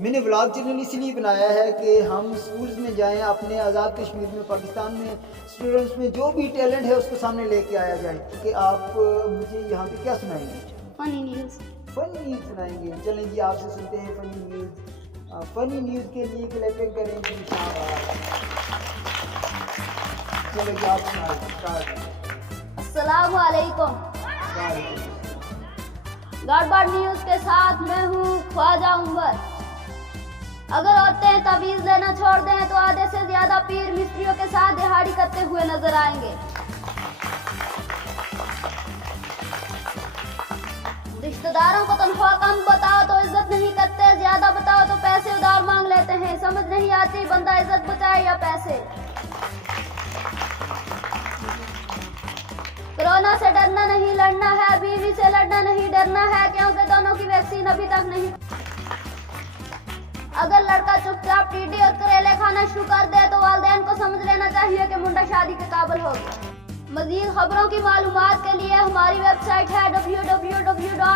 मैंने vlog channel इसलिए बनाया है कि हम स्कूल्स में जाएं, अपने आज़ाद कश्मीर में, पाकिस्तान में स्टूडेंट्स में जो भी टैलेंट है उसको सामने लेके आया जाए। कि आप मुझे यहाँ पे क्या सुनाएंगे? Funny news. फनी न्यूज़ सुनाएंगे। चलें जी, आपसे सुनते हैं फनी न्यूज़। फनी न्यूज़ के लिए क्लैपिंग करें जी। चलो जी, आप सुनाइए। अस्सलामु अलैकुम। गड़बड़ न्यूज़ के साथ मैं हूँ ख्वाजा उमर। अगर औरतें तवीज़ लेना छोड़ दें तो आधे से ज्यादा पीर मिस्त्रियों के साथ दिहाड़ी करते हुए नजर आएंगे। रिश्तेदारों को तनख्वाह कम बताओ तो इज्जत नहीं करते, ज्यादा बताओ तो पैसे उधार मांग लेते हैं। समझ नहीं आती बंदा इज्जत बचाए या पैसे। कोरोना से डरना नहीं, लड़ना है। बीवी से लड़ना नहीं, डरना है, क्योंकि दोनों की वैक्सीन अभी तक नहीं। अगर लड़का चुपचाप टीडी और करेले खाना शुरू कर दे तो वालिदैन को समझ लेना चाहिए कि मुंडा शादी के काबिल हो गया। मजीद खबरों की मालूमात के लिए हमारी वेबसाइट है www.com.qk।